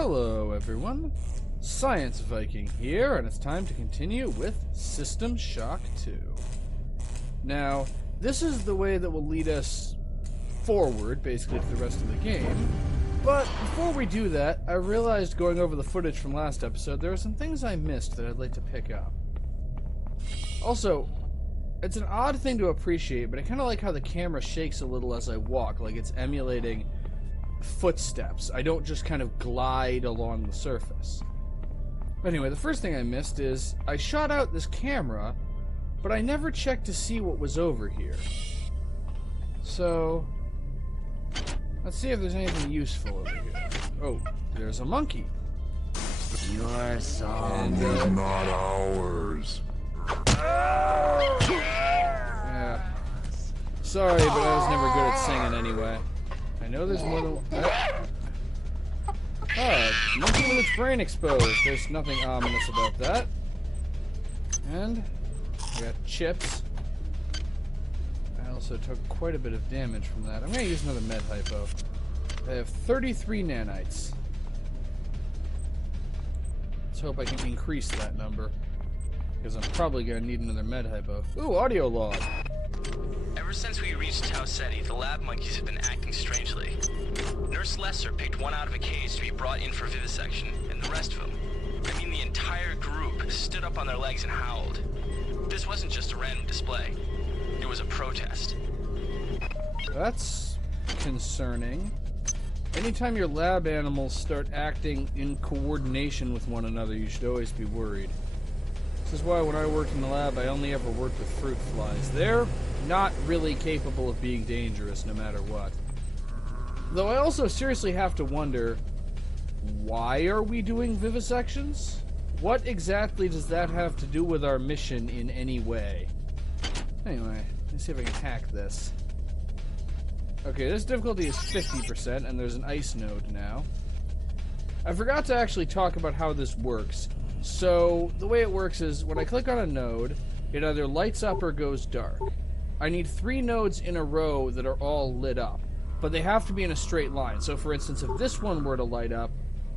Hello everyone, Science Viking here, and it's time to continue with System Shock 2. Now, this is the way that will lead us forward, basically, to the rest of the game. But before we do that, I realized going over the footage from last episode, there are some things I missed that I'd like to pick up. Also, it's an odd thing to appreciate, but I kind of like how the camera shakes a little as I walk, like it's emulating footsteps. I don't just kind of glide along the surface. Anyway, the first thing I missed is I shot out this camera, but I never checked to see what was over here. So, let's see if there's anything useful over here. Oh, there's a monkey. Your song is not ours. Yeah. Sorry, but I was never good at singing anyway. I know there's more than one. Monkey with its brain exposed. There's nothing ominous about that. And I got chips. I also took quite a bit of damage from that. I'm going to use another med hypo. I have 33 nanites. Let's hope I can increase that number, because I'm probably going to need another med hypo. Ooh, audio log. Ever since we reached Tau Ceti, the lab monkeys have been acting strangely. Nurse Lesser picked one out of a cage to be brought in for vivisection, and the rest of them, I mean the entire group, stood up on their legs and howled. This wasn't just a random display. It was a protest. That's concerning. Anytime your lab animals start acting in coordination with one another, you should always be worried. This is why when I worked in the lab, I only ever worked with fruit flies. They're not really capable of being dangerous no matter what. Though I also seriously have to wonder, why are we doing vivisections? What exactly does that have to do with our mission in any way? Anyway, let's see if I can hack this. Okay, this difficulty is 50%, and there's an ice node now. I forgot to actually talk about how this works. So, the way it works is, when I click on a node, it either lights up or goes dark. I need 3 nodes in a row that are all lit up, but they have to be in a straight line. So, for instance, if this one were to light up,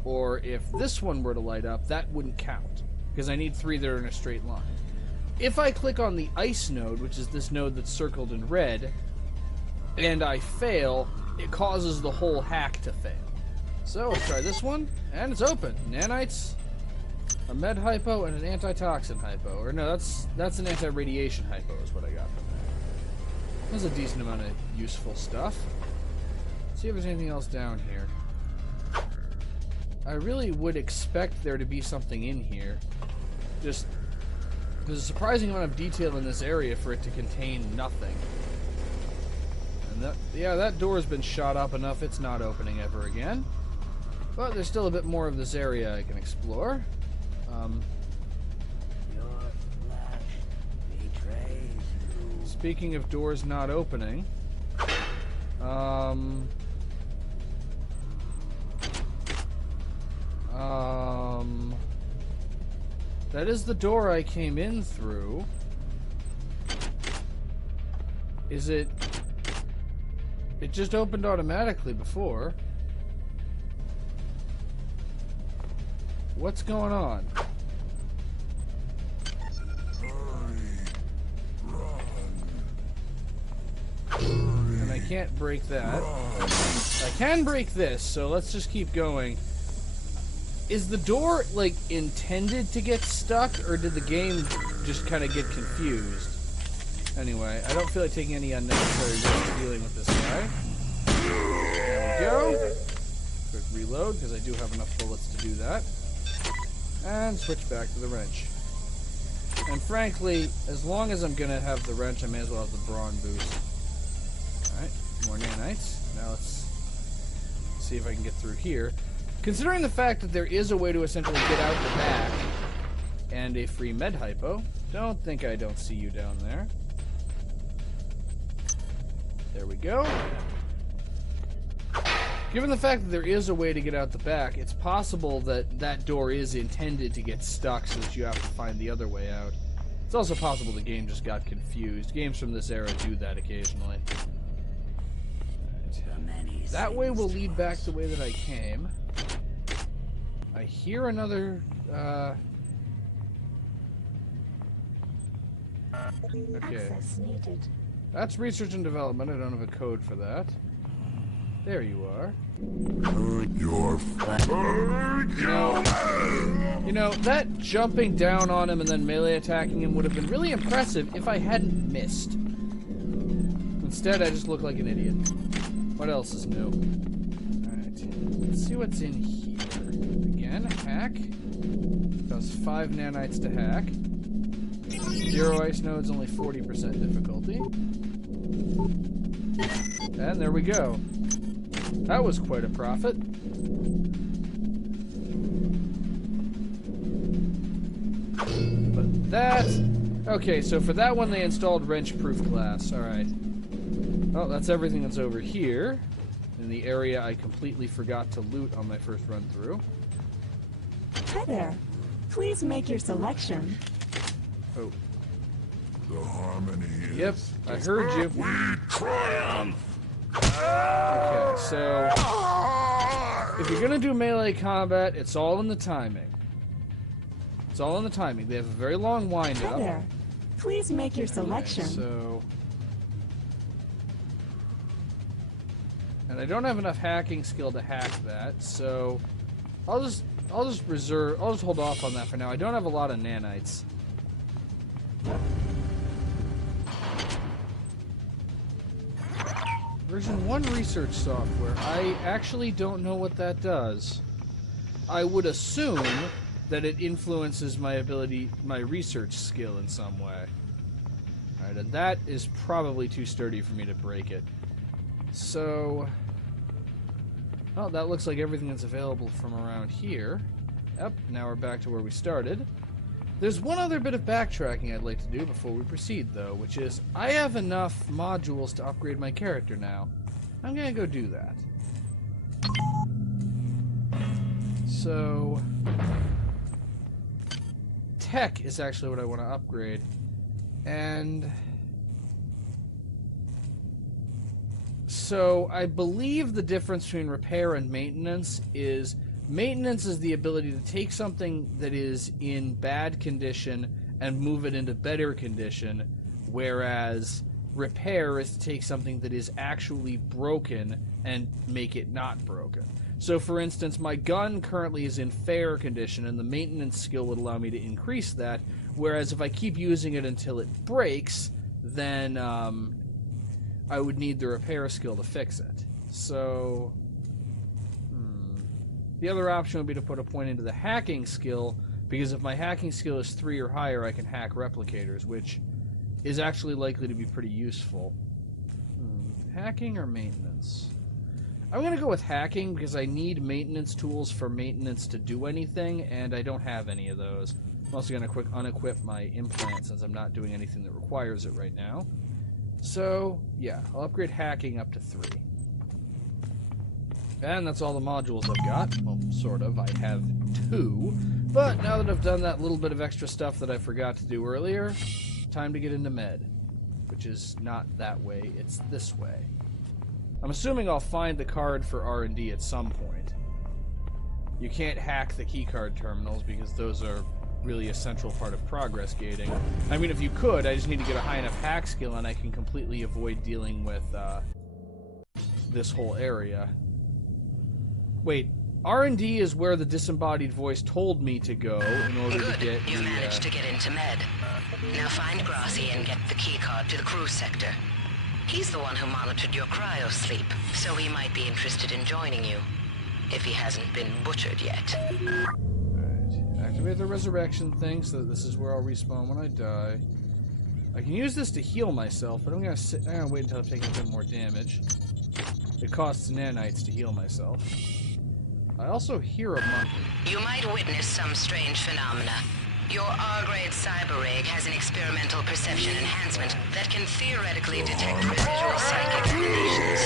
or if this one were to light up, that wouldn't count, because I need 3 that are in a straight line. If I click on the ice node, which is this node that's circled in red, and I fail, it causes the whole hack to fail. So, let's try this one, and it's open. Nanites, a med hypo, and an antitoxin hypo. Or no, that's an anti-radiation hypo is what I got from there. There's a decent amount of useful stuff. Let's see if there's anything else down here. I really would expect there to be something in here. Just, there's a surprising amount of detail in this area for it to contain nothing. And that, yeah, that door's been shot up enough, it's not opening ever again. But there's still a bit more of this area I can explore. Your flesh betrays you. Speaking of doors not opening, that is the door I came in through. Is it... It just opened automatically before. What's going on? And I can't break that. I can break this, so let's just keep going. Is the door, like, intended to get stuck, or did the game just kind of get confused? Anyway, I don't feel like taking any unnecessary risk dealing with this guy. There we go. Quick reload, because I do have enough bullets to do that. And switch back to the wrench. And frankly, as long as I'm going to have the wrench, I may as well have the brawn boost. Alright, more nanites. Now let's see if I can get through here. Considering the fact that there is a way to essentially get out the back, and a free med hypo, don't think I don't see you down there. There we go. Given the fact that there is a way to get out the back, it's possible that that door is intended to get stuck so that you have to find the other way out. It's also possible the game just got confused. Games from this era do that occasionally. Right. That way will lead back the way that I came. I hear another, okay. Access needed. That's research and development. I don't have a code for that. There you are. You're You know, that jumping down on him and then melee attacking him would have been really impressive if I hadn't missed. Instead, I just look like an idiot. What else is new? Alright, let's see what's in here. Again, hack. Costs 5 nanites to hack. 0 ice nodes, only 40% difficulty. And there we go. That was quite a profit. But that... Okay, so for that one they installed wrench-proof glass. Alright. Well, that's everything that's over here. In the area I completely forgot to loot on my first run-through. Hi there. Please make your selection. Oh. the harmony. Yep, I heard you. We triumph. Okay, so if you're gonna do melee combat, it's all in the timing. It's all in the timing. They have a very long wind Hi up. there. Please make your selection. Okay, so, and I don't have enough hacking skill to hack that, so I'll just hold off on that for now. I don't have a lot of nanites. Version 1 research software. I actually don't know what that does. I would assume that it influences my ability, my research skill in some way. Alright, and that is probably too sturdy for me to break it. So, well, that looks like everything that's available from around here. Yep, now we're back to where we started. There's one other bit of backtracking I'd like to do before we proceed, though, which is I have enough modules to upgrade my character now. I'm gonna go do that. So, tech is actually what I want to upgrade. And so I believe the difference between repair and maintenance is maintenance is the ability to take something that is in bad condition and move it into better condition, whereas repair is to take something that is actually broken and make it not broken. So, for instance, my gun currently is in fair condition, and the maintenance skill would allow me to increase that, whereas if I keep using it until it breaks, then I would need the repair skill to fix it. So, the other option would be to put a point into the hacking skill, because if my hacking skill is 3 or higher, I can hack replicators, which is actually likely to be pretty useful. Hacking or maintenance? I'm going to go with hacking because I need maintenance tools for maintenance to do anything, and I don't have any of those. I'm also going to unequip my implant since I'm not doing anything that requires it right now. So, yeah, I'll upgrade hacking up to 3. And that's all the modules I've got. Well, sort of. I have 2. But now that I've done that little bit of extra stuff that I forgot to do earlier, time to get into med. Which is not that way, it's this way. I'm assuming I'll find the card for R&D at some point. You can't hack the keycard terminals because those are really a central part of progress gating. I mean, if you could, I just need to get a high enough hack skill and I can completely avoid dealing with this whole area. Wait, R&D is where the disembodied voice told me to go in order to get You've managed to get into med. Now find Grassy and get the keycard to the crew sector. He's the one who monitored your cryo sleep, so he might be interested in joining you, if he hasn't been butchered yet. Alright, activate the resurrection thing so that this is where I'll respawn when I die. I can use this to heal myself, but I'm gonna wait until I've taken a bit more damage. It costs nanites to heal myself. I also hear a monkey. You might witness some strange phenomena. Your R-grade cyber rig has an experimental perception enhancement that can theoretically detect residual psychic emanations.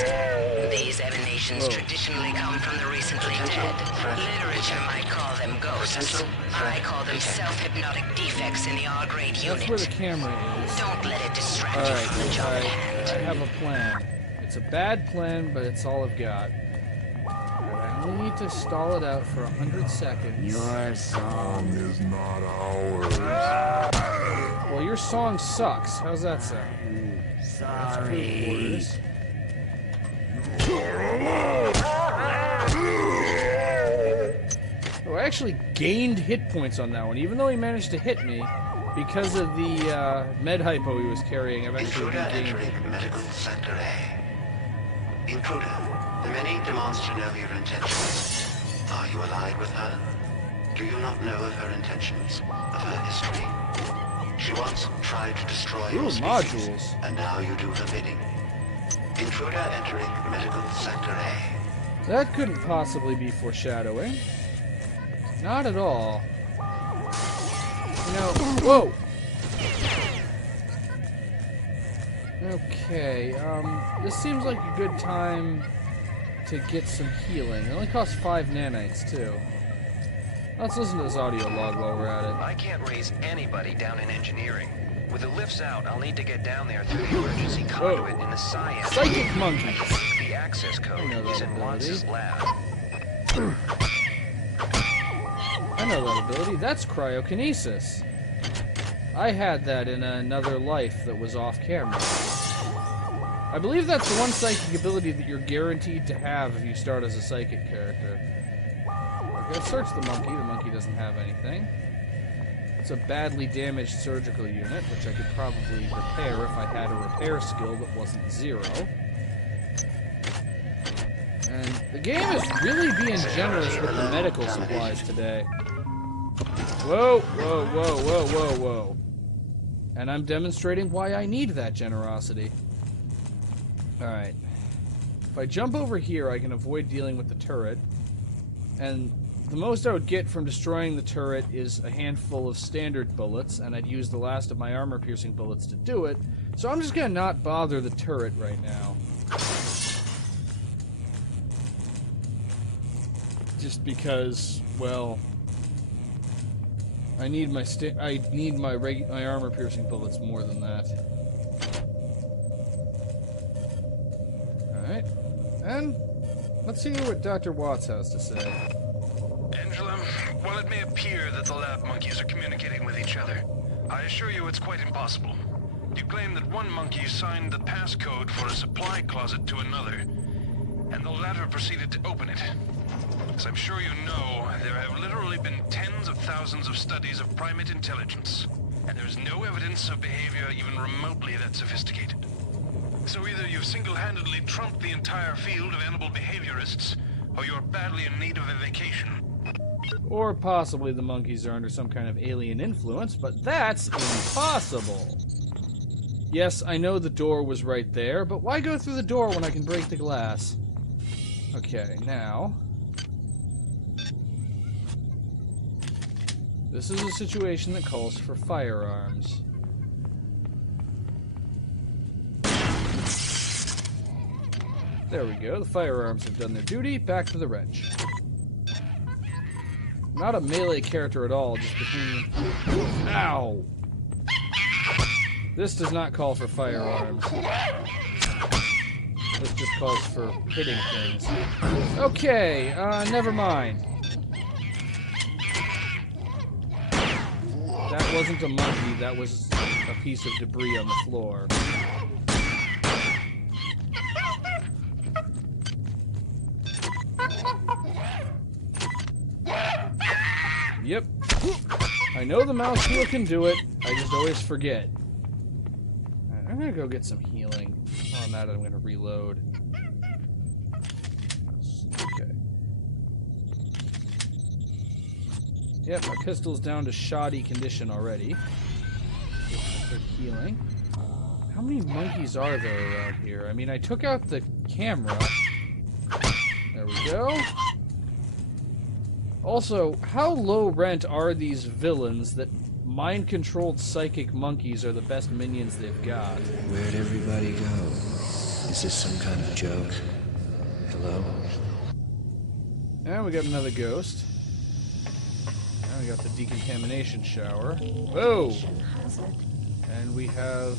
These emanations traditionally come from the recently dead. Literature might call them ghosts. I call them self-hypnotic defects in the R-grade unit. That's where the camera is. Don't let it distract you from the job at hand. I have a plan. It's a bad plan, but it's all I've got. Alright, I'm only need to stall it out for 100 seconds. Your song is not ours. Well, your song sucks. How's that sound? Sorry. Oh, I actually gained hit points on that one, even though he managed to hit me. Because of the med hypo he was carrying, I've actually Intruder gained. entering medical sector A. Intruder, the many demands to know your intentions. Are you allied with her? Do you not know of her intentions, of her history? She once tried to destroy your species, modules. and now you do her bidding. Intruder entering medical sector A. That couldn't possibly be foreshadowing. Not at all. You know, whoa! Okay, this seems like a good time to get some healing. It only costs 5 nanites, too. Let's listen to this audio log while we're at it. I can't raise anybody down in engineering. With the lifts out, I'll need to get down there through the emergency conduit in the science. Psychic monkeys! The access code is in Watts' lab. I know that ability. That's cryokinesis. I had that in another life that was off camera. I believe that's the one psychic ability that you're guaranteed to have if you start as a psychic character. Okay, let's search the monkey. The monkey doesn't have anything. It's a badly damaged surgical unit, which I could probably repair if I had a repair skill that wasn't 0. And the game is really being generous with the medical supplies today. Whoa, whoa, whoa, whoa, whoa, whoa. And I'm demonstrating why I need that generosity. Alright. If I jump over here, I can avoid dealing with the turret. And the most I would get from destroying the turret is a handful of standard bullets, and I'd use the last of my armor-piercing bullets to do it. So I'm just gonna not bother the turret right now. Just because, well, I need my my armor-piercing bullets more than that. All right, and let's hear what Dr. Watts has to say. Angela, while it may appear that the lab monkeys are communicating with each other, I assure you it's quite impossible. You claim that one monkey signed the passcode for a supply closet to another, and the latter proceeded to open it. As I'm sure you know, there have literally been tens of thousands of studies of primate intelligence, and there's no evidence of behavior even remotely that sophisticated. So either you've single-handedly trumped the entire field of animal behaviorists, or you're badly in need of a vacation. Or possibly the monkeys are under some kind of alien influence, but that's impossible. Yes, I know the door was right there, but why go through the door when I can break the glass? Okay, now... this is a situation that calls for firearms. There we go, the firearms have done their duty. Back to the wrench. Not a melee character at all, just between... Ow! This does not call for firearms. This just calls for hitting things. Okay, never mind. That wasn't a monkey, that was a piece of debris on the floor. Yep. I know the mouse wheel can do it, I just always forget. Alright, I'm gonna go get some healing. While I'm at it, I'm gonna reload. Okay. Yep, my pistol's down to shoddy condition already. Good healing. How many monkeys are there around here? I mean, I took out the camera. There we go. Also, how low rent are these villains that mind-controlled psychic monkeys are the best minions they've got? Where'd everybody go? Is this some kind of joke? Hello? And we got another ghost. Now we got the decontamination shower. Whoa! And we have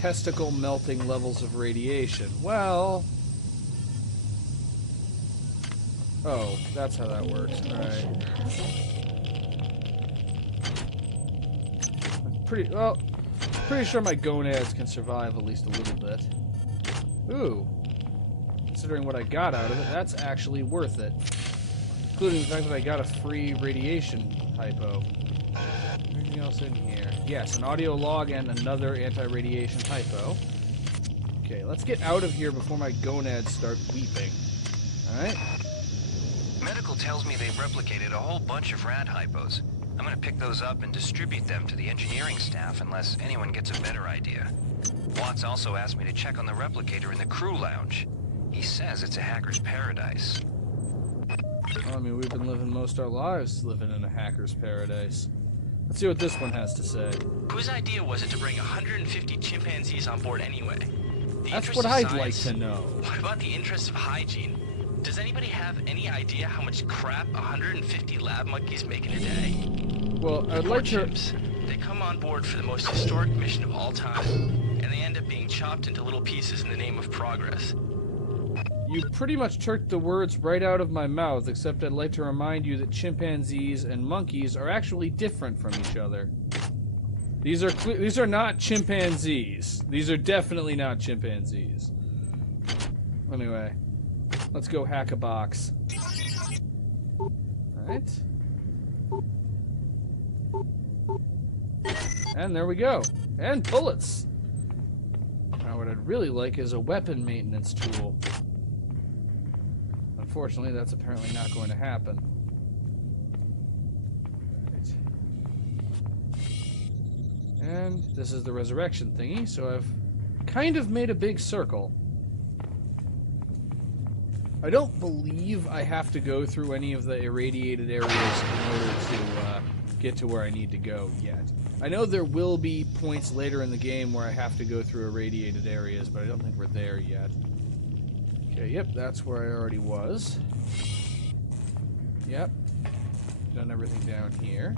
testicle melting levels of radiation. Well, Oh, that's how that works. Alright. Pretty sure my gonads can survive at least a little bit. Ooh. Considering what I got out of it, that's actually worth it. Including the fact that I got a free radiation hypo. Anything else in here? Yes, an audio log and another anti-radiation hypo. Okay, let's get out of here before my gonads start weeping. Alright? Medical tells me they've replicated a whole bunch of rad hypos. I'm gonna pick those up and distribute them to the engineering staff unless anyone gets a better idea. Watts also asked me to check on the replicator in the crew lounge. He says it's a hacker's paradise. Well, I mean, we've been living most our lives living in a hacker's paradise. Let's see what this one has to say. Whose idea was it to bring 150 chimpanzees on board anyway? That's what I'd like to know. What about the interests of hygiene? Does anybody have any idea how much crap 150 lab monkeys make in a day? Well, I'd like to... They come on board for the most historic mission of all time, and they end up being chopped into little pieces in the name of progress. You pretty much took the words right out of my mouth, except I'd like to remind you that chimpanzees and monkeys are actually different from each other. These are not chimpanzees. These are definitely not chimpanzees. Anyway, let's go hack a box. Alright. And there we go. And bullets! Now what I'd really like is a weapon maintenance tool. Unfortunately, that's apparently not going to happen. Right. And this is the resurrection thingy, so I've kind of made a big circle. I don't believe I have to go through any of the irradiated areas in order to get to where I need to go yet. I know there will be points later in the game where I have to go through irradiated areas, but I don't think we're there yet. Okay, yep, that's where I already was. Yep. Done everything down here.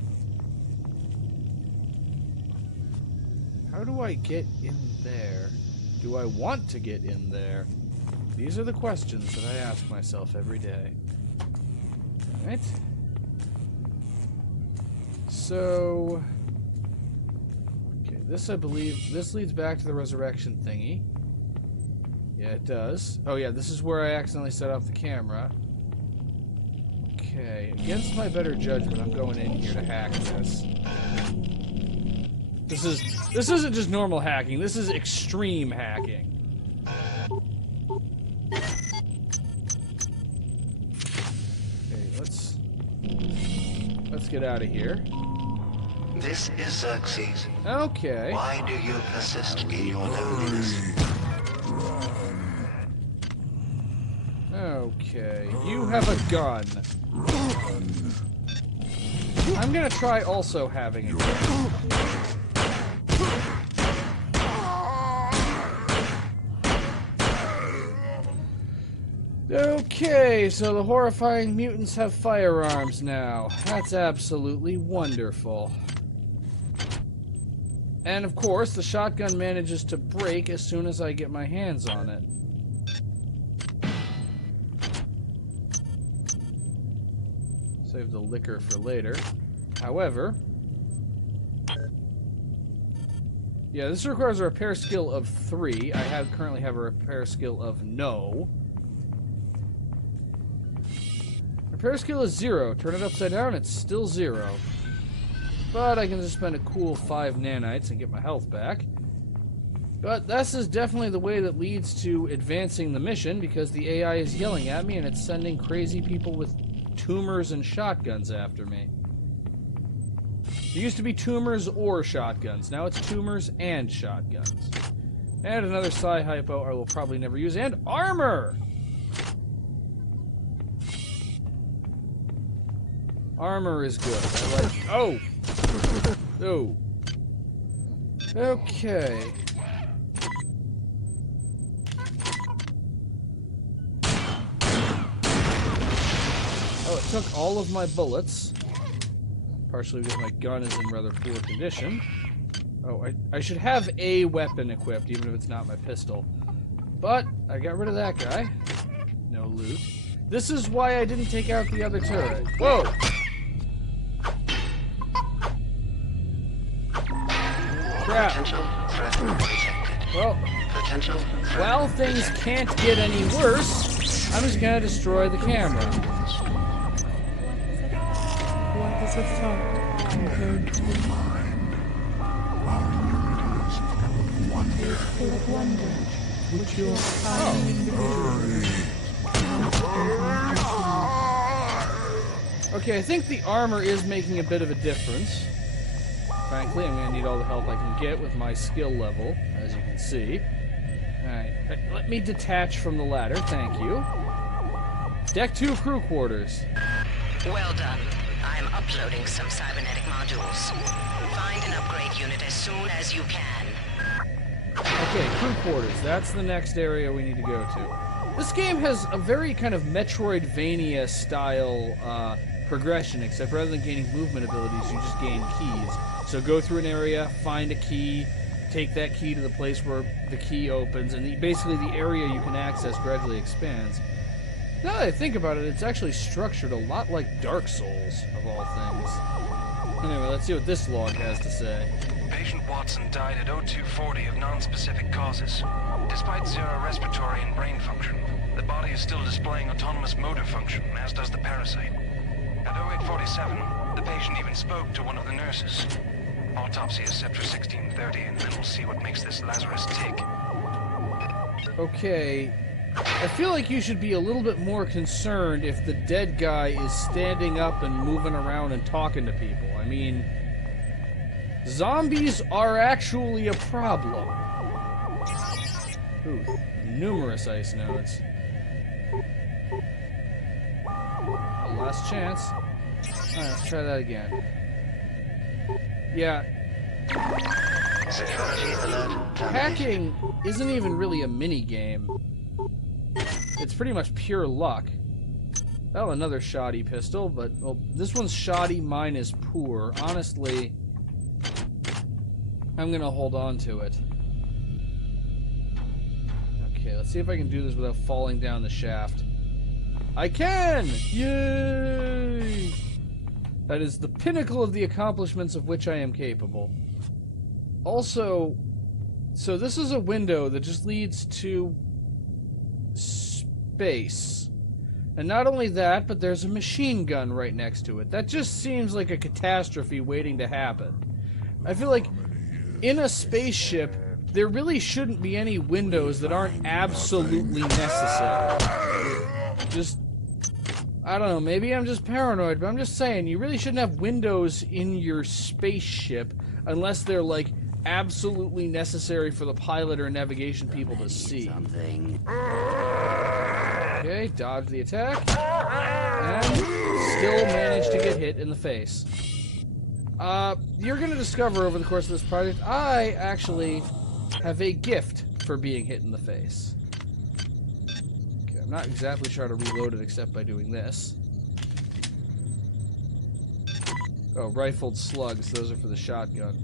How do I get in there? Do I want to get in there? These are the questions that I ask myself every day. Alright. So... okay, this I believe... this leads back to the resurrection thingy. Yeah, it does. Oh yeah, this is where I accidentally set off the camera. Okay, against my better judgment, I'm going in here to hack this. This isn't just normal hacking, this is extreme hacking. Okay, let's get out of here. This is Xerxes. Okay. Why do you persist in your loneliness? Okay, you have a gun. I'm gonna try also having a gun. Okay, so the horrifying mutants have firearms now. That's absolutely wonderful. And of course, the shotgun manages to break as soon as I get my hands on it. Save the liquor for later. However... yeah, this requires a repair skill of 3. I currently have a repair skill of no. Repair skill is 0. Turn it upside down, it's still 0. But I can just spend a cool 5 nanites and get my health back. But this is definitely the way that leads to advancing the mission, because the AI is yelling at me and it's sending crazy people with tumors and shotguns after me. It used to be tumors or shotguns. Now it's tumors and shotguns. And another psi hypo I will probably never use. And armor! Armor is good. I like... oh! Oh. Okay. Oh, it took all of my bullets. Partially because my gun is in rather poor condition. Oh, I should have a weapon equipped, even if it's not my pistol. But I got rid of that guy. No loot. This is why I didn't take out the other turret. Whoa! Crap. Potential threat detected. Well, Potential threat while things can't get any worse, I'm just gonna destroy the camera. What is it for? Compared to full of wonder, which you are finding individually. Okay, I think the armor is making a bit of a difference. Frankly, I'm going to need all the help I can get with my skill level, as you can see. Alright, let me detach from the ladder, thank you. Deck 2 crew quarters. Well done. I am uploading some cybernetic modules. Find an upgrade unit as soon as you can. Okay, crew quarters, that's the next area we need to go to. This game has a very kind of Metroidvania style progression, except rather than gaining movement abilities, you just gain keys. So go through an area, find a key, take that key to the place where the key opens, and basically the area you can access gradually expands. Now that I think about it, it's actually structured a lot like Dark Souls, of all things. Anyway, let's see what this log has to say. Patient Watson died at 0240 of non-specific causes. Despite zero respiratory and brain function, the body is still displaying autonomous motor function, as does the parasite. At 0847, the patient even spoke to one of the nurses. Autopsy is set for 1630, and then we'll see what makes this Lazarus tick. Okay, I feel like you should be a little bit more concerned if the dead guy is standing up and moving around and talking to people. I mean, zombies are actually a problem. Ooh, numerous ice nodes. A last chance. Alright, let's try that again. Yeah. security alert terminated. Hacking isn't even really a mini-game. It's pretty much pure luck. Well, another shoddy pistol, but well, this one's shoddy, mine is poor. Honestly, I'm gonna hold on to it. Okay, let's see if I can do this without falling down the shaft. I can! Yay! That is the pinnacle of the accomplishments of which I am capable. Also, so this is a window that just leads to space. And not only that, but there's a machine gun right next to it. That just seems like a catastrophe waiting to happen. I feel like in a spaceship, there really shouldn't be any windows that aren't absolutely necessary. Just, I don't know, maybe I'm just paranoid, but I'm just saying, you really shouldn't have windows in your spaceship unless they're, like, absolutely necessary for the pilot or navigation people to see. Okay, dodge the attack. And still managed to get hit in the face. You're going to discover over the course of this project, I actually have a gift for being hit in the face. Okay, I'm not exactly sure how to reload it except by doing this. Oh, rifled slugs. Those are for the shotgun.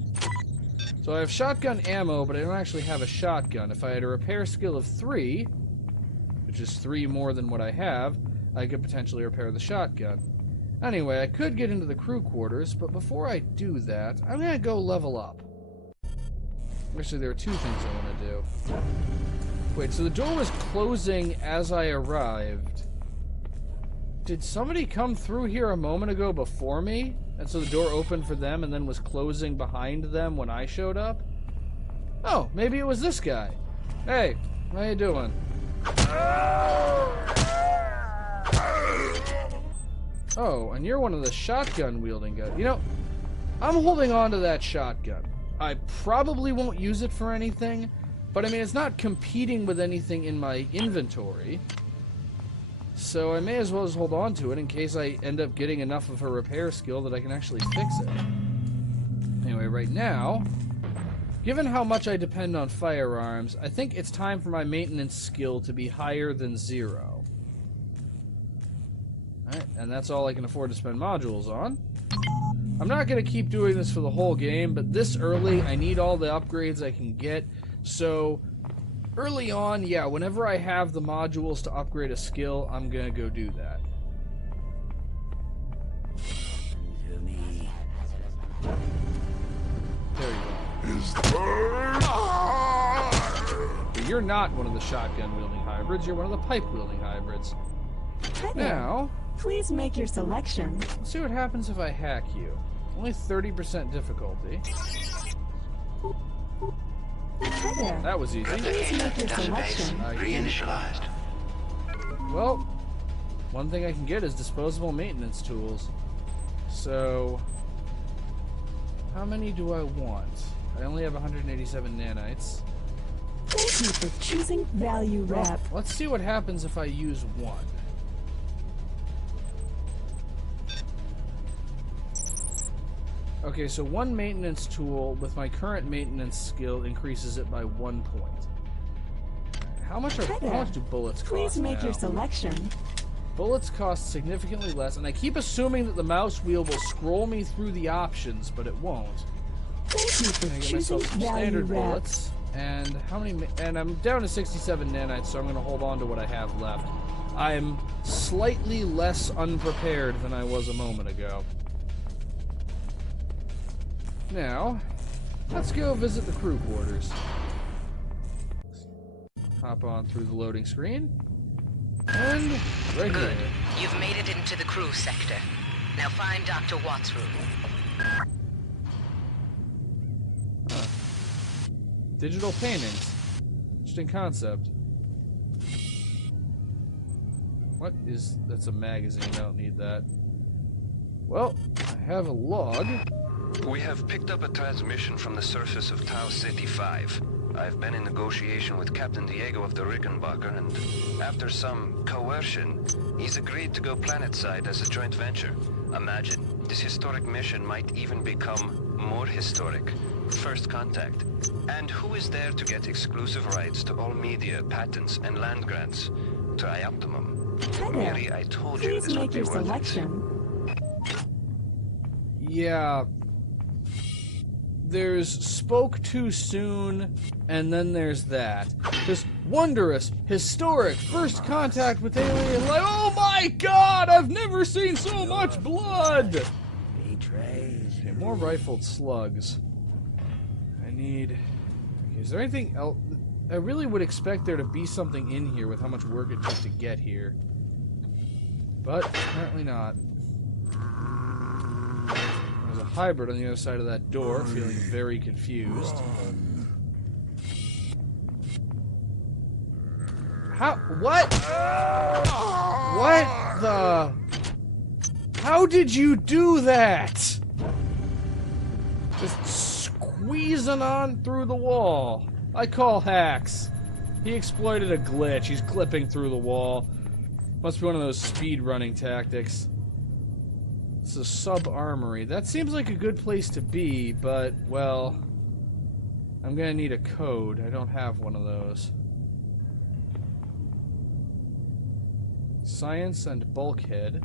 So I have shotgun ammo, but I don't actually have a shotgun. If I had a repair skill of 3, which is 3 more than what I have, I could potentially repair the shotgun. Anyway, I could get into the crew quarters, but before I do that, I'm going to go level up. Actually, there are 2 things I want to do. Wait, so the door was closing as I arrived. Did somebody come through here a moment ago before me? And so the door opened for them and then was closing behind them when I showed up? Oh, maybe it was this guy. Hey, how you doing? Oh, and you're one of the shotgun-wielding guys. You know, I'm holding on to that shotgun. I probably won't use it for anything, but I mean, it's not competing with anything in my inventory. So I may as well just hold on to it in case I end up getting enough of a repair skill that I can actually fix it. Anyway, right now, given how much I depend on firearms, I think it's time for my maintenance skill to be higher than 0. Alright, and that's all I can afford to spend modules on. I'm not going to keep doing this for the whole game, but this early, I need all the upgrades I can get, so Early on, yeah, whenever I have the modules to upgrade a skill, I'm gonna go do that. There you go. But you're not one of the shotgun-wielding hybrids, you're one of the pipe-wielding hybrids. Hi there. Now, Please make your selection. let's see what happens if I hack you. Only 30% difficulty. Hi there. That was easy. Please make your selection. Reinitialized. Well, one thing I can get is disposable maintenance tools. So, how many do I want? I only have 187 nanites. Thank you for choosing Value Well, Rep. let's see what happens if I use one. Okay, so one maintenance tool with my current maintenance skill increases it by 1 point. How much do bullets cost? Please make now? your selection. Bullets cost significantly less, and I keep assuming that the mouse wheel will scroll me through the options, but it won't. Thank you I'm for gonna get choosing myself some Value standard Rep. bullets, and how many? And I'm down to 67 nanites, so I'm going to hold on to what I have left. I'm slightly less unprepared than I was a moment ago. Now, let's go visit the crew quarters. Hop on through the loading screen. And right Good. here. You've made it into the crew sector. Now find Dr. Watt's room. Digital paintings. Interesting concept. What is... That's a magazine. I don't need that. Well, I have a log. We have picked up a transmission from the surface of Tau City 5. I've been in negotiation with Captain Diego of the Rickenbacker, and after some coercion, he's agreed to go planetside as a joint venture. Imagine, this historic mission might even become more historic. First contact. And who is there to get exclusive rights to all media, patents, and land grants? Trioptimum. Hi there. Mary, I told you Please this would make be your worth it. selection. Yeah. There's spoke too soon, and then there's that. This wondrous, historic first contact with alien life. Oh my god, I've never seen so much blood! Okay, more rifled slugs. I need... Okay, is there anything else? I really would expect there to be something in here with how much work it took to get here. But apparently not. There's a hybrid on the other side of that door, feeling very confused. How? What? What the? How did you do that? Just squeezing on through the wall. I call hacks. He exploited a glitch. He's clipping through the wall. Must be one of those speed running tactics. It's a sub-armory. That seems like a good place to be, but, well... I'm gonna need a code. I don't have one of those. Science and bulkhead.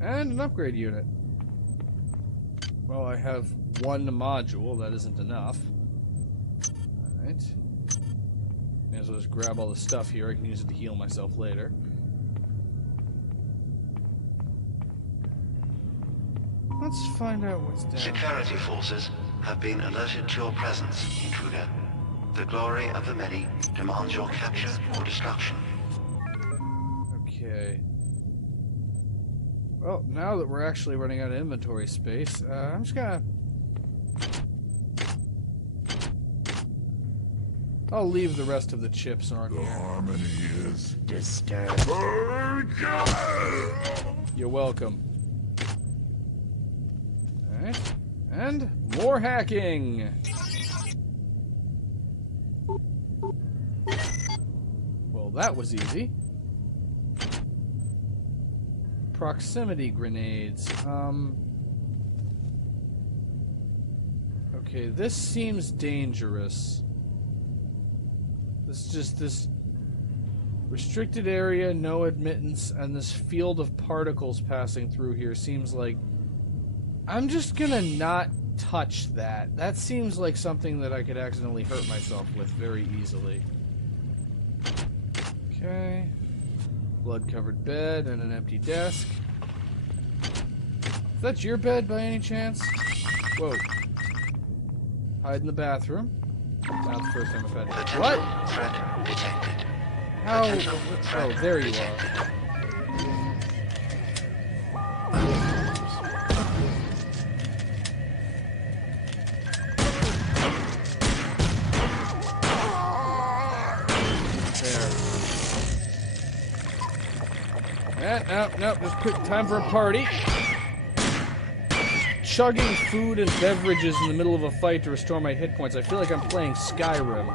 And an upgrade unit. Well, I have one module. That isn't enough. Alright. May as well just grab all the stuff here. I can use it to heal myself later. Let's find out what's down. Security forces have been alerted to your presence, intruder. The glory of the many demands your capture or destruction. Okay. Well, now that we're actually running out of inventory space, I'm just gonna... I'll leave the rest of the chips on The here. harmony is Disturbed. You're welcome. Alright. And more hacking! Well, that was easy. Proximity grenades. Okay, this seems dangerous. This restricted area, no admittance, and this field of particles passing through here seems like... I'm just gonna not touch that. That seems like something that I could accidentally hurt myself with very easily. Okay. Blood-covered bed and an empty desk. Is that your bed by any chance? Whoa. Hide in the bathroom. Not the first time I've had it. What? Threat detected. How? Potential Oh, threat there you detected. are. No, just quick time for a party. Chugging food and beverages in the middle of a fight to restore my hit points. I feel like I'm playing Skyrim.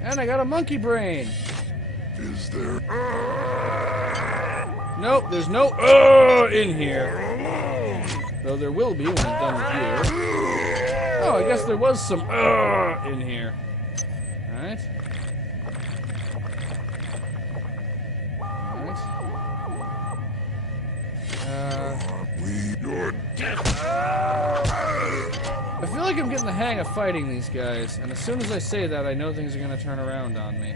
And I got a monkey brain. Is there... Nope, there's no in here. Though there will be when I'm done with you. Oh, I guess there was some in here. Alright. I feel like I'm getting the hang of fighting these guys, and as soon as I say that, I know things are going to turn around on me.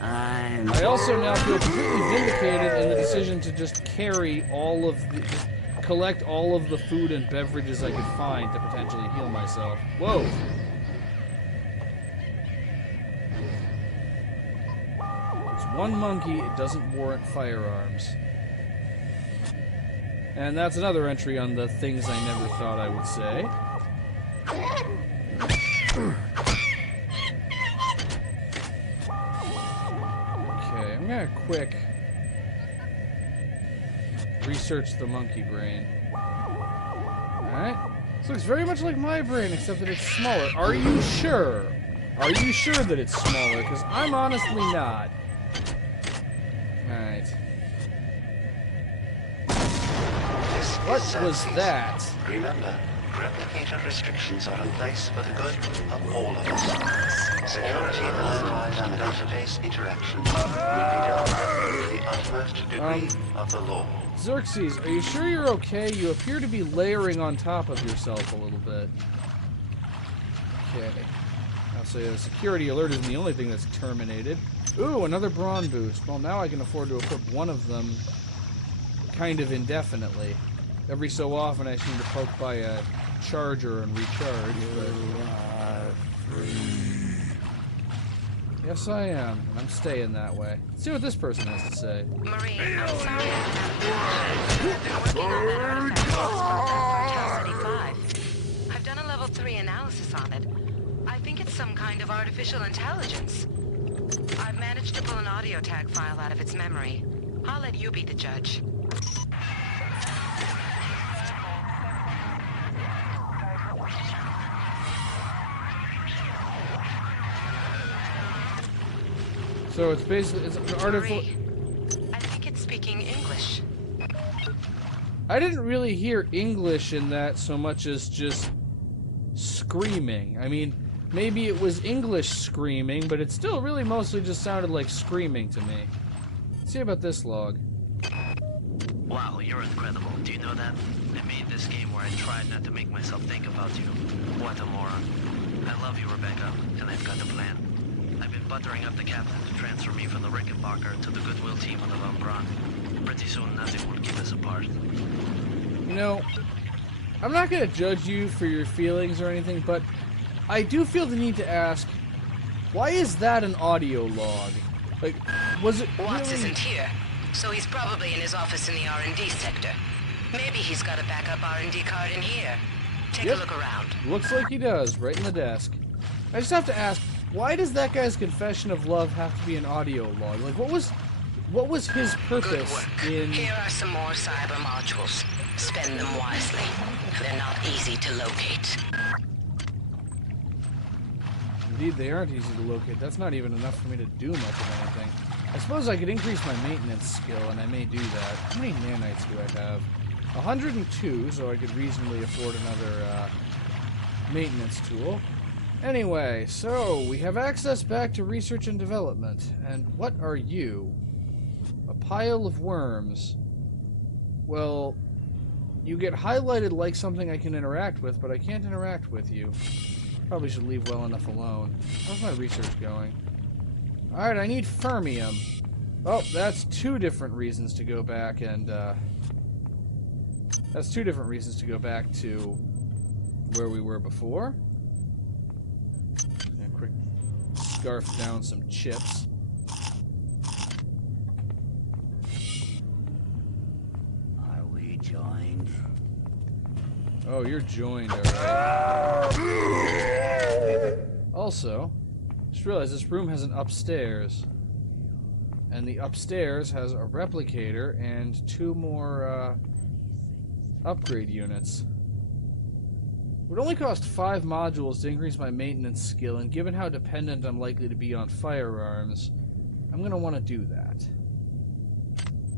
I also now feel completely vindicated in the decision to just carry all of the... just collect all of the food and beverages I could find to potentially heal myself. Whoa! It's one monkey, it doesn't warrant firearms. And that's another entry on the things I never thought I would say. Okay, I'm gonna quick research the monkey brain. Alright. This looks very much like my brain, except that it's smaller. Are you sure? Are you sure that it's smaller? Because I'm honestly not. Alright. What was that? Remember, replicator restrictions are in place for the good of all of us. Security of archive and database interaction will be done with the utmost degree of the law. Xerxes, are you sure you're okay? You appear to be layering on top of yourself a little bit. Okay. I'll say a security alert isn't the only thing that's terminated. Ooh, another brawn boost. Well, now I can afford to equip one of them kind of indefinitely. Every so often I seem to poke by a charger and recharge. Yes, I am. And I'm staying that way. Let's see what this person has to say. Marie, I'm sorry I've been working on that artifact for Tau City 5. I've done a level 3 analysis on it. I think it's some kind of artificial intelligence. I've managed to pull an audio tag file out of its memory. I'll let you be the judge. So it's basically it's an artificial. I think it's speaking English. I didn't really hear English in that so much as just screaming. I mean, maybe it was English screaming, but it still really mostly just sounded like screaming to me. Let's see about this log. Wow, you're incredible. Do you know that? I made this game where I tried not to make myself think about you. What a moron. I love you, Rebecca, and I've got a plan. I've been buttering up the captain to transfer me from the Rickenbacker to the Goodwill team on the Von Braun. Pretty soon, nothing will keep us apart. You know, I'm not going to judge you for your feelings or anything, but I do feel the need to ask, why is that an audio log? Like, was it Watts really... isn't here, so he's probably in his office in the R&D sector. Maybe he's got a backup R&D card in here. Take a look around. Looks like he does, right in the desk. I just have to ask, why does that guy's confession of love have to be an audio log? Like, what was his purpose in... Here are some more cyber modules. Spend them wisely. They're not easy to locate. Indeed, they aren't easy to locate. That's not even enough for me to do much of anything. I suppose I could increase my maintenance skill, and I may do that. How many nanites do I have? 102, so I could reasonably afford another maintenance tool. Anyway, so we have access back to research and development. And what are you? A pile of worms. Well, You get highlighted like something I can interact with, but I can't interact with you. Probably should leave well enough alone. How's my research going? Alright, I need fermium. Oh, that's two different reasons to go back and, that's two different reasons to go back to where we were before. And quick scarf down some chips. Are we joined? Oh, you're joined, alright. Also, just realized this room has an upstairs. And the upstairs has a replicator and two more upgrade units. It would only cost 5 modules to increase my maintenance skill, and given how dependent I'm likely to be on firearms, I'm going to want to do that.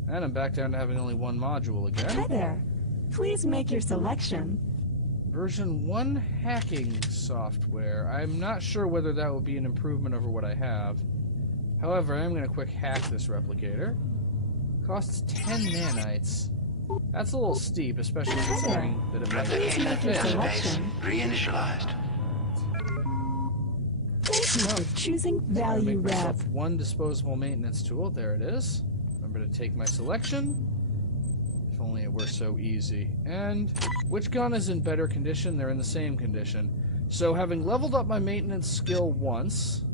And I'm back down to having only 1 module again. Hi there. Please make your selection. Version 1 hacking software. I'm not sure whether that would be an improvement over what I have. However, I'm going to quick hack this replicator. Costs 10 nanites. That's a little steep, especially considering that it might Replicator fail. database reinitialized. Thank you for choosing I'm Value gonna make Rep. myself 1 disposable maintenance tool. There it is. Remember to take my selection. If only it were so easy. And which gun is in better condition? They're in the same condition. So having leveled up my maintenance skill once,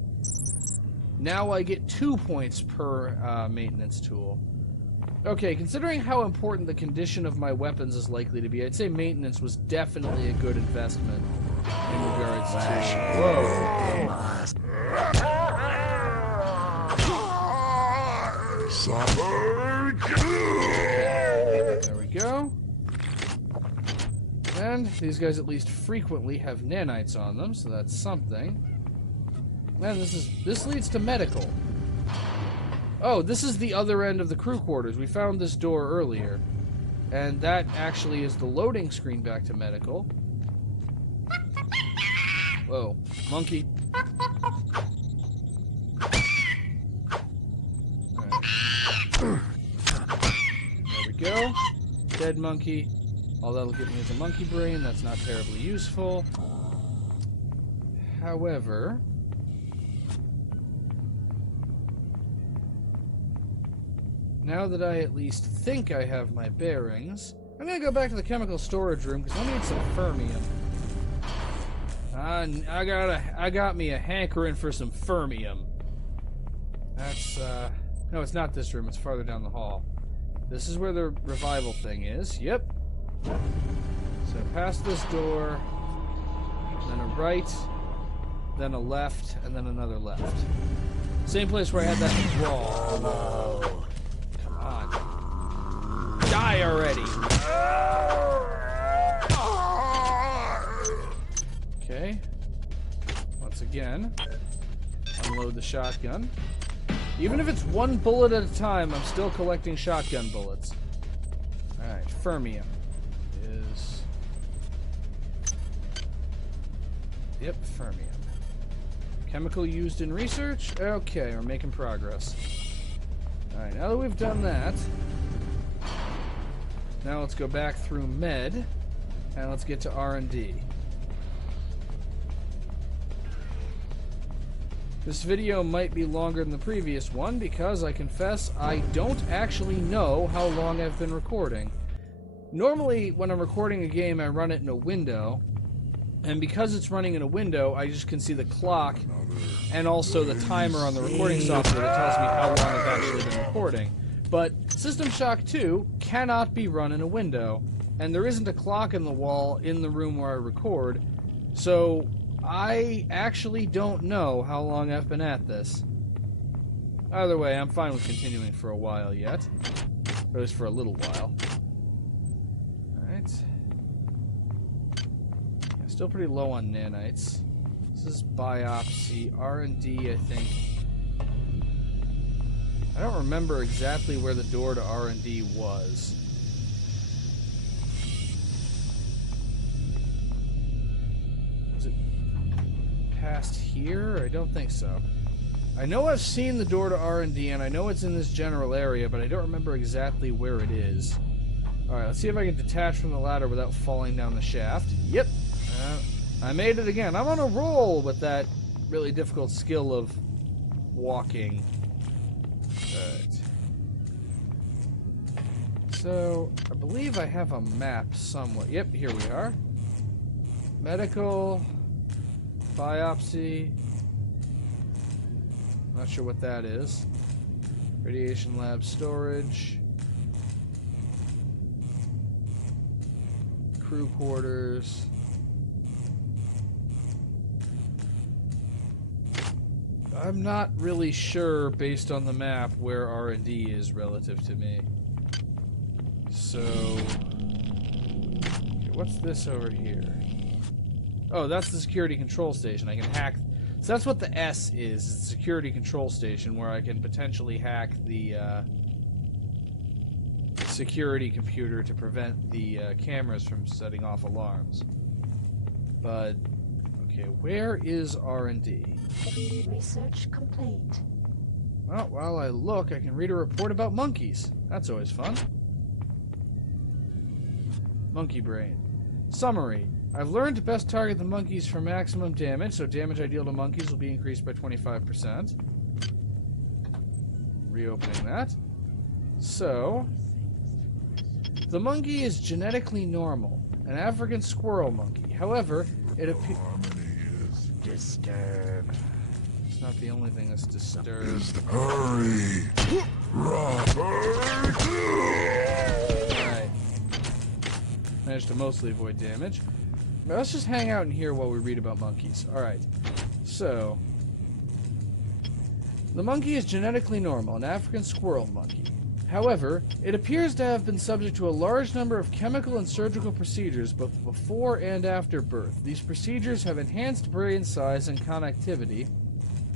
now I get 2 points per maintenance tool. Okay, considering how important the condition of my weapons is likely to be, I'd say maintenance was definitely a good investment in regards to... Whoa! There we go. And these guys at least frequently have nanites on them, so that's something. And this leads to medical. Oh, this is the other end of the crew quarters. We found this door earlier. And that actually is the loading screen back to medical. Whoa, monkey. Alright. There we go. Dead monkey. All that'll get me is a monkey brain. That's not terribly useful. However... now that I at least think I have my bearings, I'm gonna go back to the chemical storage room because I need some fermium. I got me a hankering for some fermium. That's no, it's not this room. It's farther down the hall. This is where the revival thing is. Yep. So past this door, then a right, then a left, and then another left. Same place where I had that wall. Die already! Okay. Once again, unload the shotgun. Even if it's 1 bullet at a time, I'm still collecting shotgun bullets. Alright, fermium is... yep, fermium. Chemical used in research? Okay, we're making progress. Alright, now that we've done that, now let's go back through med, and let's get to R&D. This video might be longer than the previous one because I confess I don't actually know how long I've been recording. Normally, when I'm recording a game, I run it in a window, and because it's running in a window, I just can see the clock and also the timer on the recording software that tells me how long I've actually been recording. But System Shock 2 cannot be run in a window, and there isn't a clock in the wall in the room where I record, so I actually don't know how long I've been at this. Either way, I'm fine with continuing for a while yet. Or at least for a little while. Alright. Yeah, still pretty low on nanites. This is biopsy. R&D, I think. I don't remember exactly where the door to R&D was. Was it past here? I don't think so. I know I've seen the door to R&D, and I know it's in this general area, but I don't remember exactly where it is. Alright, let's see if I can detach from the ladder without falling down the shaft. Yep. I made it again. I'm on a roll with that really difficult skill of walking. Alright. So, I believe I have a map somewhere. Yep, here we are. Medical. Biopsy. Not sure what that is. Radiation lab storage. Crew quarters. I'm not really sure, based on the map, where R&D is relative to me. So... okay, what's this over here? Oh, that's the security control station. I can hack... so that's what the S is. It's the security control station, where I can potentially hack the security computer to prevent the cameras from setting off alarms. But... okay, where is R&D? Research complete. Well, while I look, I can read a report about monkeys. That's always fun. Monkey brain. Summary. I've learned to best target the monkeys for maximum damage, so damage I deal to monkeys will be increased by 25%. Reopening that. So, the monkey is genetically normal, an African squirrel monkey. However, it appears... Disturbed. It's not the only thing that's disturbed. Hurry! Alright. Managed to mostly avoid damage. Now let's just hang out in here while we read about monkeys. Alright. So, the monkey is genetically normal, an African squirrel monkey. However, it appears to have been subject to a large number of chemical and surgical procedures both before and after birth. These procedures have enhanced brain size and connectivity,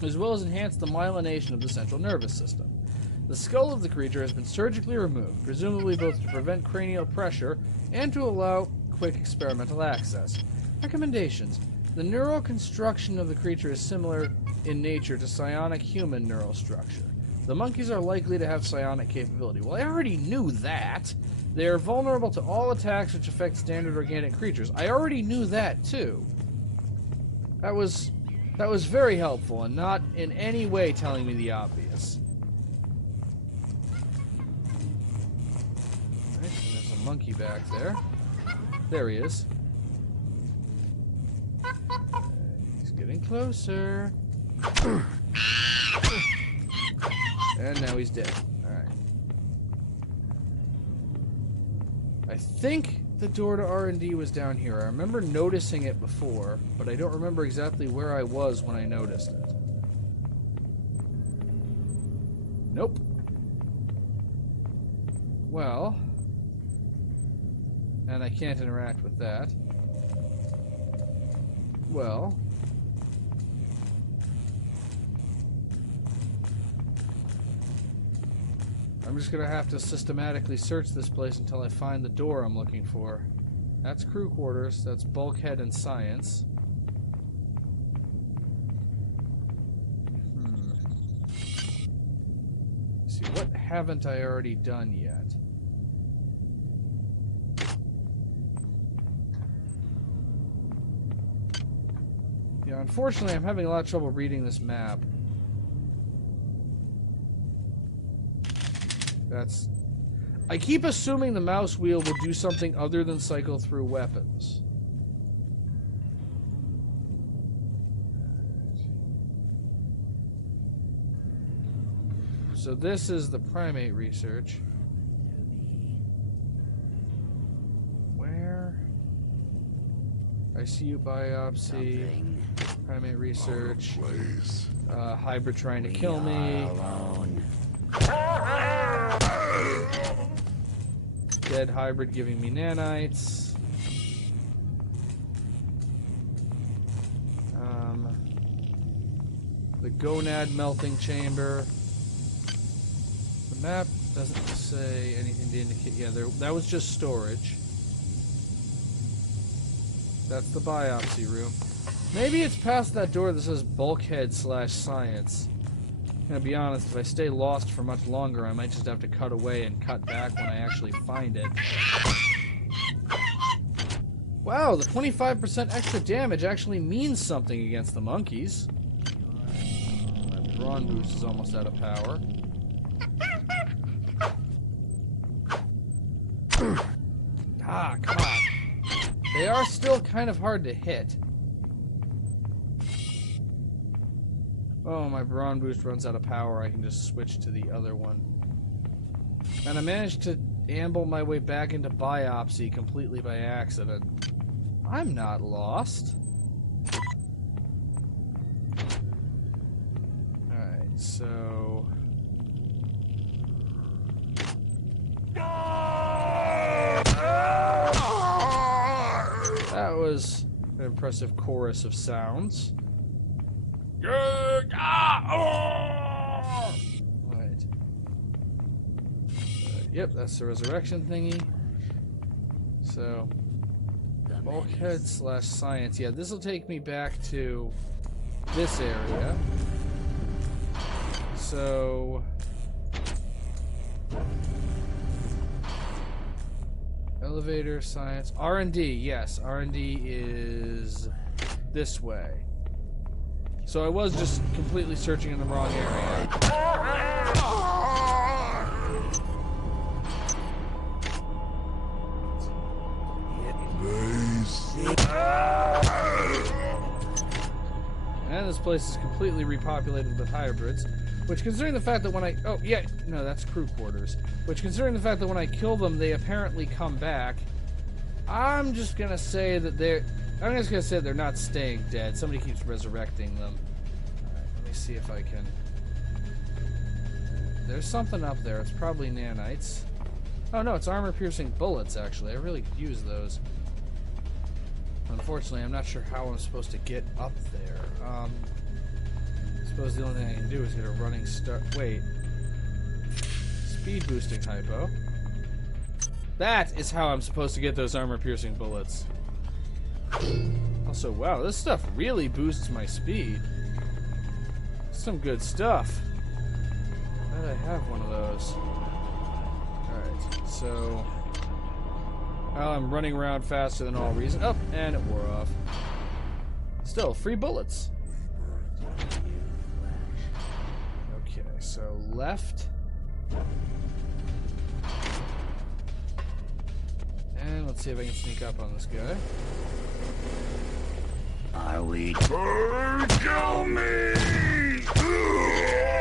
as well as enhanced the myelination of the central nervous system. The skull of the creature has been surgically removed, presumably both to prevent cranial pressure and to allow quick experimental access. Recommendations. The neural construction of the creature is similar in nature to psionic human neural structure. The monkeys are likely to have psionic capability. Well, I already knew that. They are vulnerable to all attacks which affect standard organic creatures. I already knew that, too. That was very helpful, and not in any way telling me the obvious. Right, there's a monkey back there. There he is. He's getting closer. And now he's dead. Alright. I think the door to R&D was down here. I remember noticing it before, but I don't remember exactly where I was when I noticed it. Nope. Well... and I can't interact with that. Well... I'm just gonna have to systematically search this place until I find the door I'm looking for. That's crew quarters, that's bulkhead and science. Let's see, what haven't I already done yet? Yeah, unfortunately I'm having a lot of trouble reading this map. That's... I keep assuming the mouse wheel will do something other than cycle through weapons. So this is the primate research. Where? ICU biopsy. Primate research. Hybrid trying to kill me. Dead hybrid giving me nanites. The gonad melting chamber. The map doesn't say anything to indicate. Yeah, that was just storage. That's the biopsy room. Maybe it's past that door that says bulkhead/science. gonna be honest, if I stay lost for much longer, I might just have to cut away and cut back when I actually find it. Wow, the 25% extra damage actually means something against the monkeys. My brawn boost is almost out of power. Ah, come on. They are still kind of hard to hit. Oh, my brawn boost runs out of power. I can just switch to the other one. And I managed to amble my way back into biopsy completely by accident. I'm not lost. Alright, so... That was an impressive chorus of sounds. Alright. Yep, that's the resurrection thingy. So, bulkhead / science. Yeah, this will take me back to this area. So, elevator, science, R&D. Yes, R&D is this way. So I was just completely searching in the wrong area. And this place is completely repopulated with hybrids. Which, considering the fact that when I... Oh, yeah, no, that's crew quarters. Which, considering the fact that when I kill them, they apparently come back, I'm just gonna say that they're... I'm just gonna say they're not staying dead. Somebody keeps resurrecting them. Alright, let me see if I can... There's something up there. It's probably nanites. Oh, no, it's armor-piercing bullets, actually. I really could use those. Unfortunately, I'm not sure how I'm supposed to get up there. I suppose the only thing I can do is get a running start. Wait. Speed boosting hypo. That is how I'm supposed to get those armor-piercing bullets. Also, wow, this stuff really boosts my speed. Some good stuff. I bet I have one of those. Alright, so... Well, I'm running around faster than all reason. Oh, and it wore off. Still, free bullets. Okay, so left. And let's see if I can sneak up on this guy. Are we? Kill me!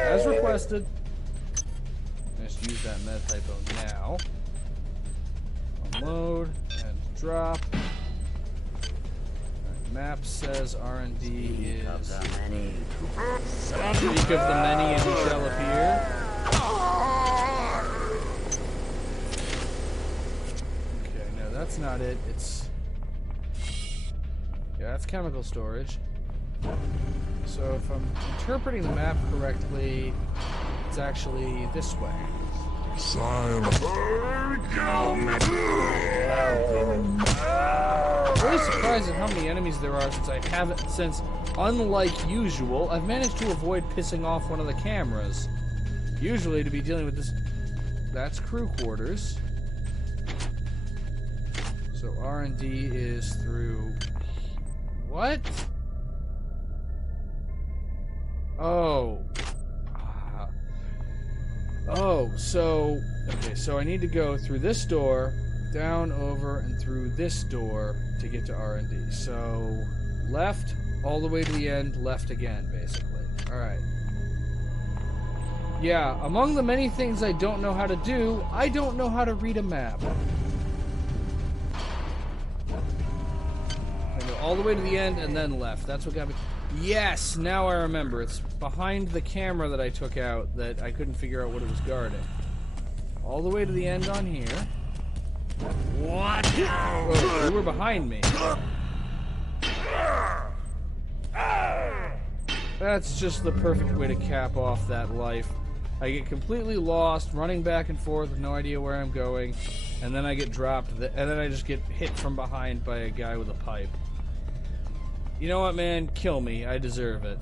As requested. Just use that med hypo now. Unload and drop. Right, map says R&D is... Of the many. Speak of the many and he shall appear. Okay, no, that's not it. It's... Yeah, that's chemical storage. So if I'm interpreting the map correctly, it's actually this way. Silence. Kill me! I'm really surprised at how many enemies there are since unlike usual, I've managed to avoid pissing off one of the cameras. Usually to be dealing with this... That's crew quarters. So R&D is through... What? Oh. Oh, so... Okay, so I need to go through this door, down, over, and through this door to get to R&D. So, left, all the way to the end, left again, basically. Alright. Yeah, among the many things I don't know how to do, I don't know how to read a map. I go all the way to the end and then left. That's what got me... Yes, now I remember. It's behind the camera that I took out that I couldn't figure out what it was guarding. All the way to the end on here. What? Oh, you were behind me. That's just the perfect way to cap off that life. I get completely lost, running back and forth with no idea where I'm going, and then I get dropped, and then I just get hit from behind by a guy with a pipe. You know what, man? Kill me. I deserve it.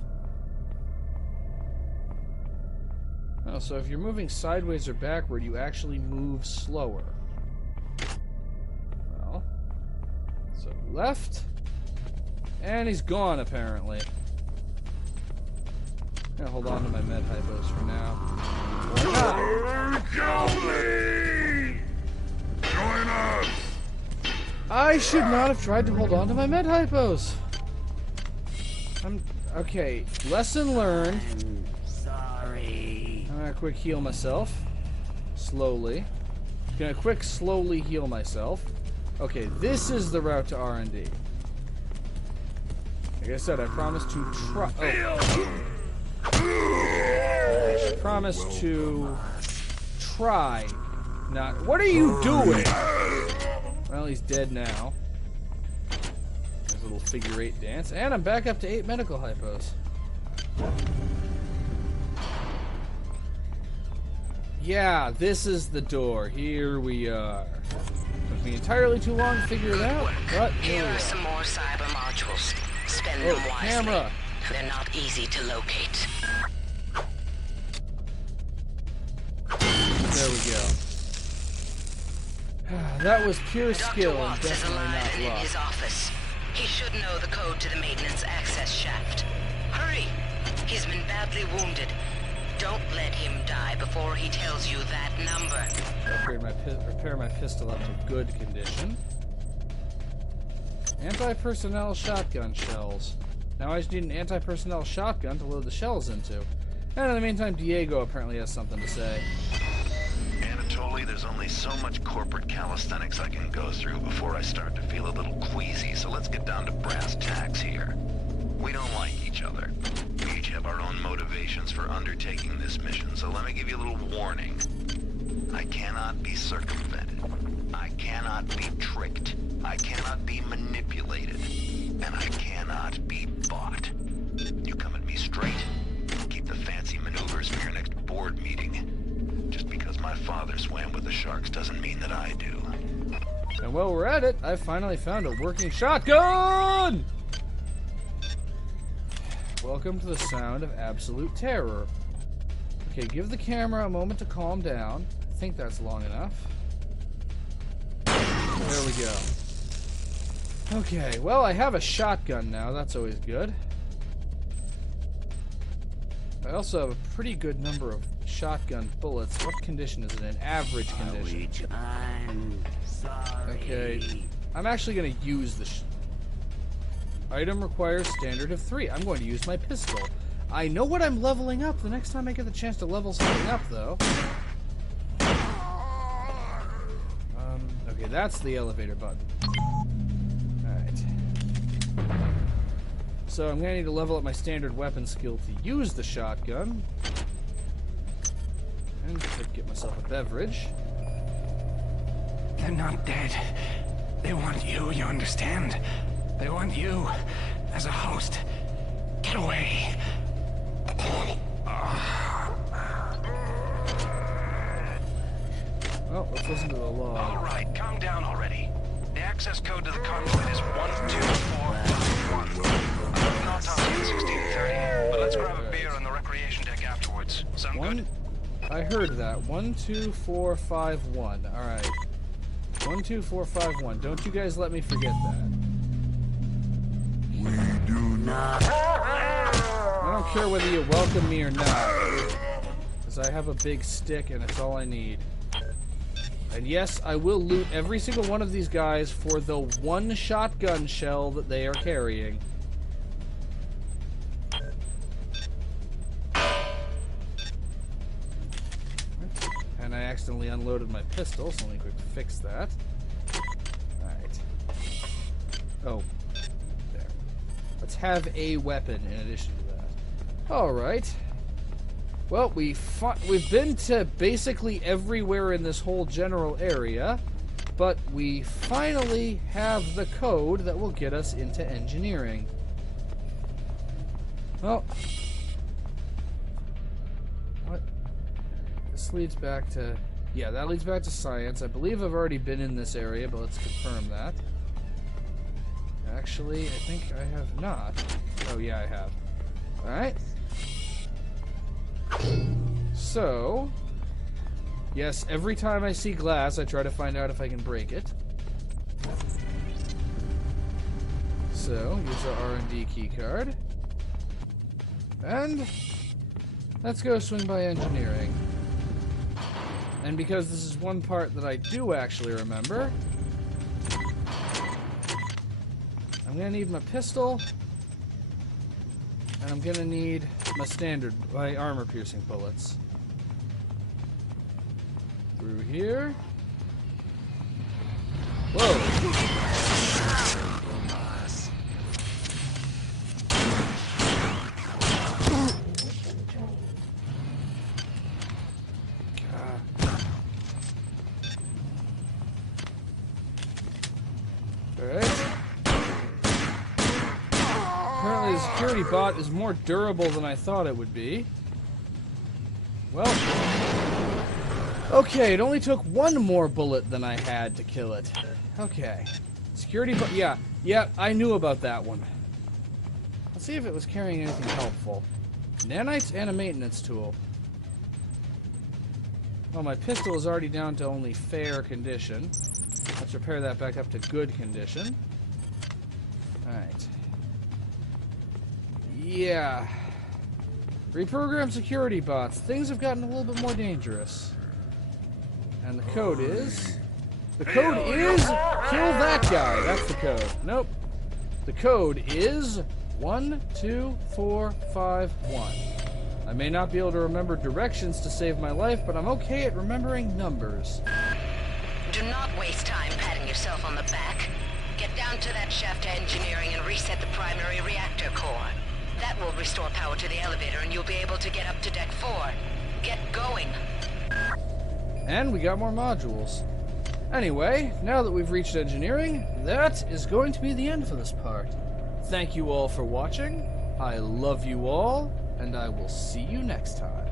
Oh, so if you're moving sideways or backward, you actually move slower. Well, so left, and he's gone apparently. I'm gonna hold on to my med hypos for now. Kill me! Join us! I should not have tried to hold on to my med hypos. Okay. Lesson learned. I'm sorry. I'm gonna quick heal myself. Slowly. Gonna quick slowly heal myself. Okay, this is the route to R&D. Like I said, I promised to try. I promised to try. Not. What are you doing? Well, he's dead now. There's a little figure 8 dance, and I'm back up to 8 medical hypos. Yeah, this is the door. Here we are. Took me entirely too long to figure it out, but Here are some more cyber modules. Spend them wisely. Camera. They're not easy to locate. There we go. That was pure skill Dr. and Watts is definitely alive not and in luck. his office. He should know the code to the maintenance access shaft. Hurry! He's been badly wounded. Don't let him die before he tells you that number. Repair my pistol up to good condition. Anti-personnel shotgun shells. Now I just need an anti-personnel shotgun to load the shells into. And in the meantime, Diego apparently has something to say. Anatoly, there's only so much corporate calisthenics I can go through before I start to feel a little queasy, so let's get down to brass tacks here. We don't like each other. We each have our own motivations for undertaking this mission, so let me give you a little warning. I cannot be circumvented. I cannot be tricked. I cannot be manipulated. And I cannot be bought. You come at me straight, keep the fancy maneuvers for your next board meeting. Just because my father swam with the sharks doesn't mean that I do. And while we're at it, I finally found a working shotgun! Welcome to the sound of absolute terror. Okay, give the camera a moment to calm down. I think that's long enough. There we go. Okay, well, I have a shotgun now. That's always good. I also have a pretty good number of shotgun bullets. What condition is it in? Average condition. I'm sorry. Okay, I'm actually going to use the item requires standard of 3. I'm going to use my pistol. I know what I'm leveling up the next time I get the chance to level something up, though. Okay, that's the elevator button. Alright. So I'm going to need to level up my standard weapon skill to use the shotgun. And get myself a beverage. They're not dead. They want you understand? They want you as a host. Get away. Well, let's listen to the log. All right, calm down already. The access code to the convoy is 12451. I'm not talking 1630, but let's grab a beer on the recreation deck afterwards. Sound good? I heard that. 12451. Alright. 12451. Don't you guys let me forget that. We do not. I don't care whether you welcome me or not. Because I have a big stick and it's all I need. And yes, I will loot every single one of these guys for the one shotgun shell that they are carrying. And I accidentally unloaded my pistol, so let me quick fix that. Alright. Oh. There. Let's have a weapon in addition to that. Alright. Well, we've been to basically everywhere in this whole general area, but we finally have the code that will get us into engineering. Well, what? This leads back to... Yeah, that leads back to science. I believe I've already been in this area, but let's confirm that. Actually, I think I have not. Oh, yeah, I have. Alright. So, yes, every time I see glass, I try to find out if I can break it. So, use our R&D keycard. And let's go swing by engineering. And because this is one part that I do actually remember, I'm gonna need my pistol, and I'm gonna need my armor-piercing bullets. Through here. Whoa! Security bot is more durable than I thought it would be. Well, okay, it only took one more bullet than I had to kill it. Okay. Security bot, yeah, I knew about that one. Let's see if it was carrying anything helpful. Nanites and a maintenance tool. Well, my pistol is already down to only fair condition. Let's repair that back up to good condition. Alright. Yeah. Reprogram security bots. Things have gotten a little bit more dangerous. And the code is... The code is... Kill that guy. That's the code. Nope. The code is 12451. I may not be able to remember directions to save my life, but I'm okay at remembering numbers. Do not waste time patting yourself on the back. Get down to that shaft to engineering and reset the primary reactor core. That will restore power to the elevator and you'll be able to get up to deck 4. Get going. And we got more modules. Anyway, now that we've reached engineering, that is going to be the end for this part. Thank you all for watching. I love you all, and I will see you next time.